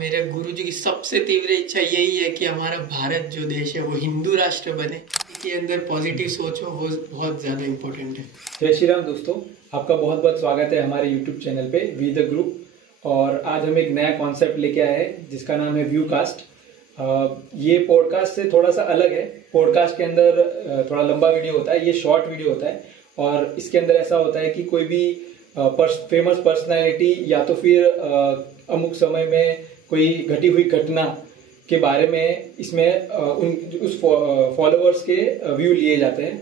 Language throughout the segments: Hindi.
मेरे गुरुजी की सबसे तीव्र इच्छा यही है कि हमारा भारत जो देश है वो हिंदू राष्ट्र बने। इसके अंदर पॉजिटिव सोच हो वो बहुत ज़्यादा इम्पोर्टेंट है। जय श्री राम दोस्तों, आपका बहुत बहुत स्वागत है हमारे यूट्यूब चैनल पे वी द ग्रुप। और आज हम एक नया कॉन्सेप्ट लेके आए हैं जिसका नाम है व्यू कास्ट। ये पॉडकास्ट से थोड़ा सा अलग है। पॉडकास्ट के अंदर थोड़ा लंबा वीडियो होता है, ये शॉर्ट वीडियो होता है। और इसके अंदर ऐसा होता है कि कोई भी फेमस पर्सनालिटी या तो फिर अमुक समय में कोई घटी हुई घटना के बारे में इसमें उस फॉलोअर्स के व्यू लिए जाते हैं।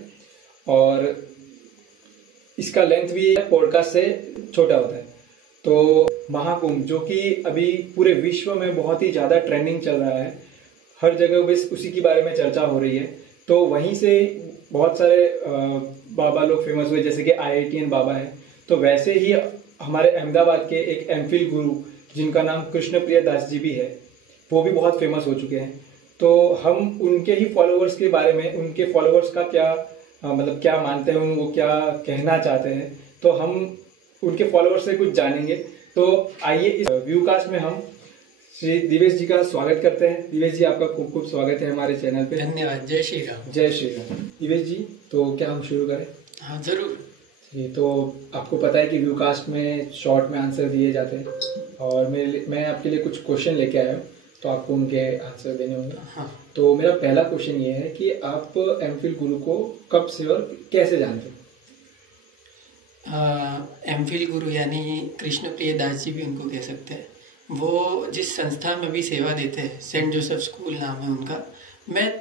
और इसका लेंथ भी पॉडकास्ट से छोटा होता है। तो महाकुंभ जो कि अभी पूरे विश्व में बहुत ही ज़्यादा ट्रेंडिंग चल रहा है, हर जगह बस उसी के बारे में चर्चा हो रही है। तो वहीं से बहुत सारे बाबा लोग फेमस हुए, जैसे कि IITN बाबा है। तो वैसे ही हमारे अहमदाबाद के एक एमफिल गुरु जिनका नाम कृष्णप्रिय दास जी भी है, वो भी बहुत फेमस हो चुके हैं। तो हम उनके ही फॉलोअर्स के बारे में, उनके फॉलोअर्स का क्या मतलब क्या मानते हैं, वो क्या कहना चाहते हैं, तो हम उनके फॉलोअर्स से कुछ जानेंगे। तो आइए इस व्यू कास्ट में हम श्री दिवेश जी का स्वागत करते हैं। दिवेश जी, आपका खूब खूब स्वागत है हमारे चैनल पे। धन्यवाद। जय श्री राम। जय श्री राम। दिवेश जी, तो क्या हम शुरू करें? हाँ जरूर। जी, तो आपको पता है कि व्यू कास्ट में शॉर्ट में आंसर दिए जाते हैं और मैं आपके लिए कुछ क्वेश्चन लेके आया हूँ, तो आपको उनके आंसर देने होंगे। हाँ। तो मेरा पहला क्वेश्चन ये है कि आप एमफिल गुरु को कब से और कैसे जानते हैं? एमफिल गुरु यानी कृष्णप्रिय दास जी भी उनको कह सकते हैं। वो जिस संस्था में भी सेवा देते हैं, सेंट जोसेफ स्कूल नाम है उनका। मैं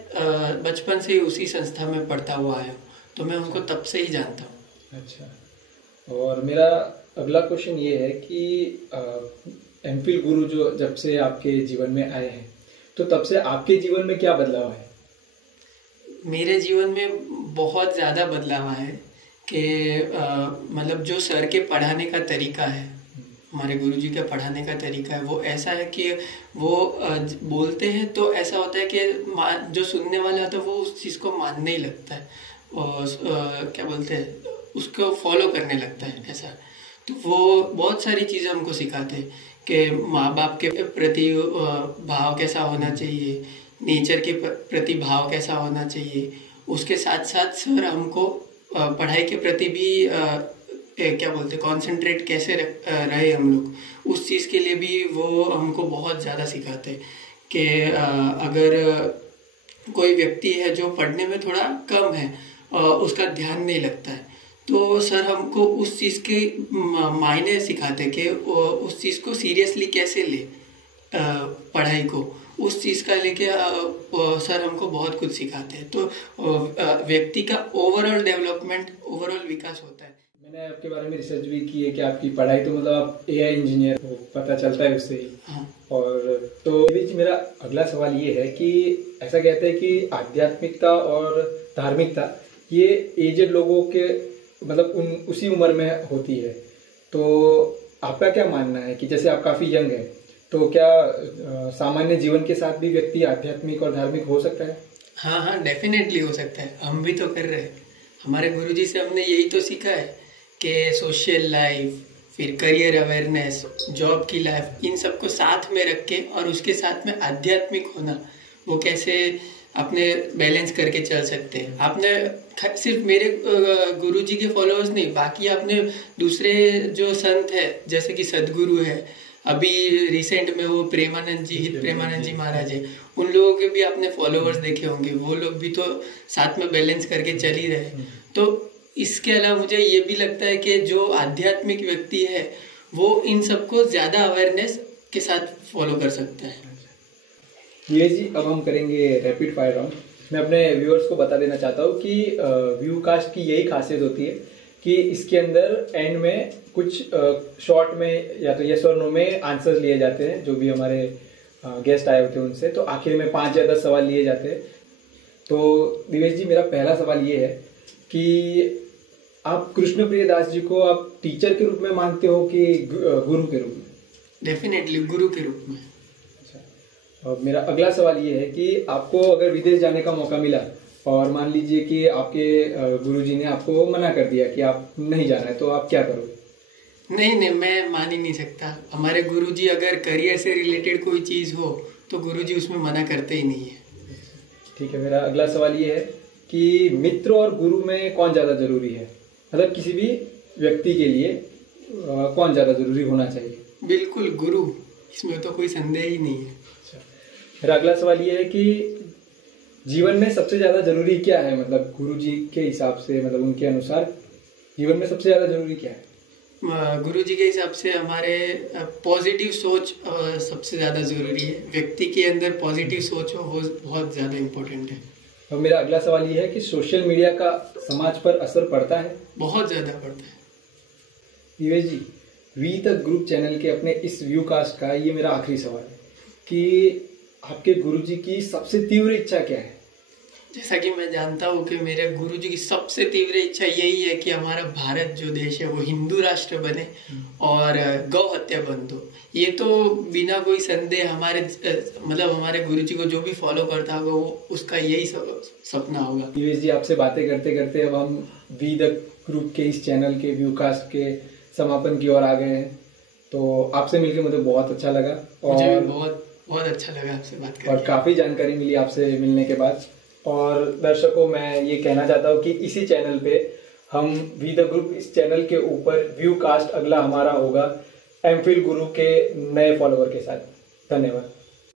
बचपन से ही उसी संस्था में पढ़ता हुआ आया हूँ, तो मैं उनको तब से ही जानता हूँ। अच्छा, और मेरा अगला क्वेश्चन ये है कि एमफिल गुरु जो जब से आपके जीवन में आए हैं, तो तब से आपके जीवन में क्या बदलाव है? मेरे जीवन में बहुत ज़्यादा बदलाव आया है कि मतलब जो सर के पढ़ाने का तरीका है, हमारे गुरुजी का पढ़ाने का तरीका है, वो ऐसा है कि वो बोलते हैं तो ऐसा होता है कि जो सुनने वाला होता है वो उस चीज़ को मानने ही लगता है और क्या बोलते हैं, उसको फॉलो करने लगता है ऐसा। तो वो बहुत सारी चीज़ें हमको सिखाते हैं कि माँ बाप के प्रति भाव कैसा होना चाहिए, नेचर के प्रति भाव कैसा होना चाहिए। उसके साथ साथ सर हमको पढ़ाई के प्रति भी क्या बोलते कंसंट्रेट कैसे रहे हम लोग, उस चीज़ के लिए भी वो हमको बहुत ज़्यादा सिखाते हैं कि अगर कोई व्यक्ति है जो पढ़ने में थोड़ा कम है, उसका ध्यान नहीं लगता है, तो सर हमको उस चीज़ के मायने सिखाते कि उस चीज़ को सीरियसली कैसे ले, पढ़ाई को उस चीज़ का लेके सर हमको बहुत कुछ सिखाते हैं। तो व्यक्ति का ओवरऑल डेवलपमेंट, ओवरऑल विकास होता है। मैंने आपके बारे में रिसर्च भी की है कि आपकी पढ़ाई तो मतलब आप AI इंजीनियर हो, पता चलता है उससे ही। हाँ। और तो मेरा अगला सवाल ये है कि ऐसा कहते हैं कि आध्यात्मिकता और धार्मिकता ये एजेड लोगों के मतलब उसी उम्र में होती है। तो आपका क्या मानना है कि जैसे आप काफ़ी यंग है, तो क्या सामान्य जीवन के साथ भी व्यक्ति आध्यात्मिक और धार्मिक हो सकता है? हाँ हाँ, डेफिनेटली हो सकता है। हम भी तो कर रहे हैं। हमारे गुरुजी से हमने यही तो सीखा है कि सोशल लाइफ, फिर करियर अवेयरनेस, जॉब की लाइफ, इन सबको साथ में रख के और उसके साथ में आध्यात्मिक होना, वो कैसे अपने बैलेंस करके चल सकते हैं। आपने सिर्फ मेरे गुरुजी के फॉलोअर्स नहीं, बाकी आपने दूसरे जो संत है जैसे कि सदगुरु है, अभी रिसेंट में वो प्रेमानंद जी महाराज है, उन लोगों के भी आपने फॉलोअर्स देखे होंगे। वो लोग भी तो साथ में बैलेंस करके चल ही रहे। तो इसके अलावा मुझे ये भी लगता है कि जो आध्यात्मिक व्यक्ति है वो इन सबको ज़्यादा अवेयरनेस के साथ फॉलो कर सकता है। ये जी, अब हम करेंगे रैपिड फायर राउंड। मैं अपने व्यूअर्स को बता देना चाहता हूँ कि व्यू कास्ट की यही खासियत होती है कि इसके अंदर एंड में कुछ शॉर्ट में या तो यस और नो में आंसर्स लिए जाते हैं, जो भी हमारे गेस्ट आए होते हैं उनसे। तो आखिर में 5 या 10 सवाल लिए जाते हैं। तो दिवेश जी, मेरा पहला सवाल ये है कि आप कृष्णप्रिय दास जी को आप टीचर के रूप में मानते हो कि गुरु के रूप में? डेफिनेटली गुरु के रूप में। अच्छा, और मेरा अगला सवाल ये है कि आपको अगर विदेश जाने का मौका मिला और मान लीजिए कि आपके गुरुजी ने आपको मना कर दिया कि आप नहीं जाना है, तो आप क्या करोगे? नहीं नहीं, मैं मान ही नहीं सकता। हमारे गुरुजी अगर करियर से रिलेटेड कोई चीज़ हो तो गुरुजी उसमें मना करते ही नहीं है। ठीक है, मेरा अगला सवाल ये है कि मित्र और गुरु में कौन ज़्यादा जरूरी है, मतलब किसी भी व्यक्ति के लिए कौन ज़्यादा जरूरी होना चाहिए? बिल्कुल गुरु, इसमें तो कोई संदेह ही नहीं है। मेरा अगला सवाल ये है कि जीवन में सबसे ज़्यादा जरूरी क्या है, मतलब गुरुजी के हिसाब से, मतलब उनके अनुसार जीवन में सबसे ज़्यादा जरूरी क्या है? गुरुजी के हिसाब से हमारे पॉजिटिव सोच सबसे ज़्यादा ज़रूरी है। व्यक्ति के अंदर पॉजिटिव सोच हो वो बहुत ज़्यादा इम्पोर्टेंट है। और मेरा अगला सवाल ये है कि सोशल मीडिया का समाज पर असर पड़ता है? बहुत ज़्यादा पड़ता है। दिवेश जी, वी द ग्रुप चैनल के अपने इस व्यू कास्ट का ये मेरा आखिरी सवाल है कि आपके गुरुजी की सबसे तीव्र इच्छा क्या है? जैसा कि मैं जानता हूँ कि मेरे गुरुजी की सबसे तीव्र इच्छा यही है कि हमारा भारत जो देश है वो हिंदू राष्ट्र बने और गौ हत्या बंद हो। ये तो बिना कोई संदेह हमारे मतलब हमारे गुरुजी को जो भी फॉलो करता होगा वो उसका यही सपना होगा। दिवेश जी, आपसे बातें करते करते अब हम वी द ग्रुप के इस चैनल के व्यू कास्ट के समापन की ओर आ गए हैं। तो आपसे मिलकर मुझे बहुत अच्छा लगा मुझे और भी बहुत अच्छा लगा आपसे बात करके और काफ़ी जानकारी मिली आपसे मिलने के बाद। और दर्शकों, मैं ये कहना चाहता हूँ कि इसी चैनल पे हम वी द ग्रुप इस चैनल के ऊपर व्यू कास्ट अगला हमारा होगा एमफिल गुरु के नए फॉलोवर के साथ। धन्यवाद।